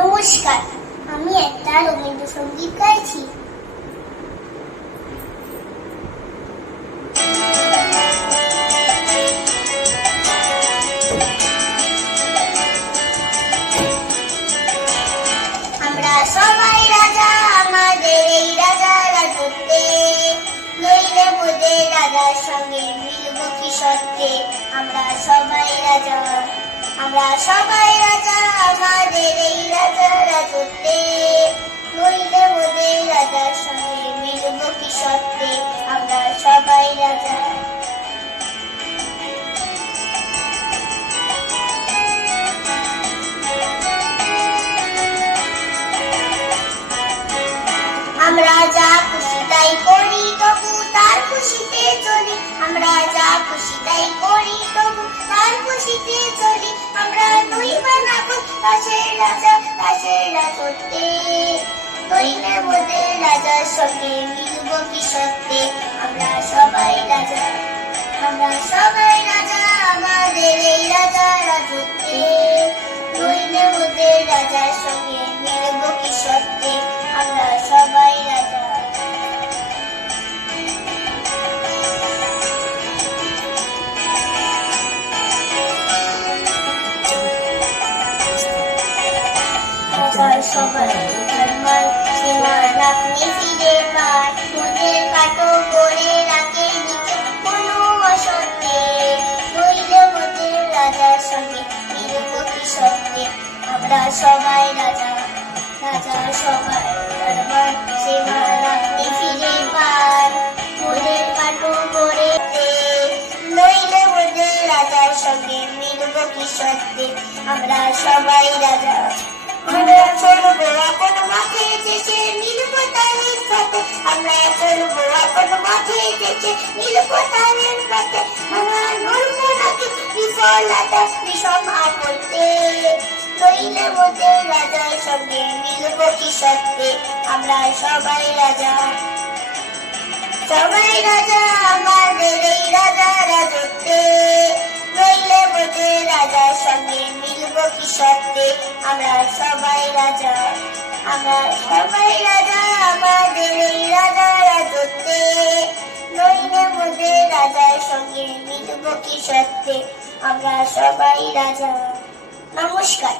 নমস্কার, আমি একটা রবীন্দ্রসঙ্গীত গাইছি। আমরা সবাই রাজা, আমাদের এই রাজা রাজত্বে, নইলে মোদের রাজার সঙ্গে মিলব কি সত্যে। আমরা সবাই রাজা, আমরা সবাই রাজা, আমাদের এই রাজা রাজত্বে, নইলে মোদের রাজার সঙ্গে মিলব কি সত্যে। আমরা সবাই রাজা। আমরা যা খুশি তাই করি, তবু তার খুশিতে চলি। আমরা যা খুশি তাই করি, তবু তার খুশিতে চলি। আমরা দুই বানাবো পাশের রাজা, পাশের রাজত্বে, নইলে মোদের রাজার সঙ্গে মিলব কি সত্যে। আমরা সবাই রাজা, আমরা সবাই রাজা, আমাদের এই রাজা রাজত্বে, নইলে মোদের রাজার সঙ্গে মিলব কি সত্যে। আমরা সবাই রাজা। সবাই ধর্মাল সীমানা ফিরে পায়, মোদের কাটো করে রাখে নিচে কোনো অসত্যে, নইলে মোদের রাজার সঙ্গে মিলব কি সত্যে। আমরা সবাই রাজা, রাজা সবাই ধর্মাল সীমানা ফিরে পায়, মোদের কাটো করে, নইলে মোদের রাজার সঙ্গে মিলব কি সত্যে। আমরা সবাই রাজা। আমরা চলবো এখন মাঠে দেশে, মিলব তাদের সাথে। আমরা চলবো এখন মাঠে দেশে, মিলব তাদের সাথে। আমরা নড়বো নাকি বিফলতা বিষম আপত্তে, নইলে মোদের রাজার সঙ্গে মিলব কি সত্যে। আমরা সবাই রাজা, সবাই রাজা, আমাদের এই রাজা রাজত্বে, নইলে মোদের রাজার সঙ্গে মিলব কি সত্যে। আমরা সবাই রাজা, আমরা সবাই রাজা, আমাদের এই রাজা রাজত্বে, নইলে মোদের রাজার সঙ্গে মিলব কি সত্যে। আমরা সবাই রাজা। নমস্কার।